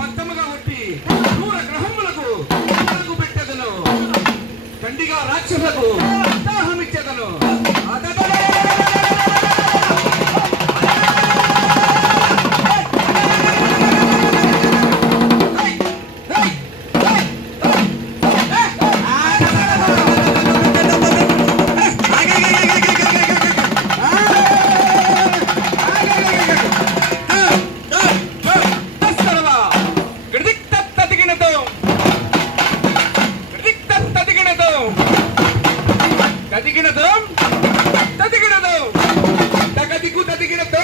బద్దముగా కొట్టి దూర గ్రహములకు పెట్టెదను. దండిగా రాక్షసులకు దాహమిచ్చేదను. తదిగినదో తదిగినదో తగదిగు తదిగినదో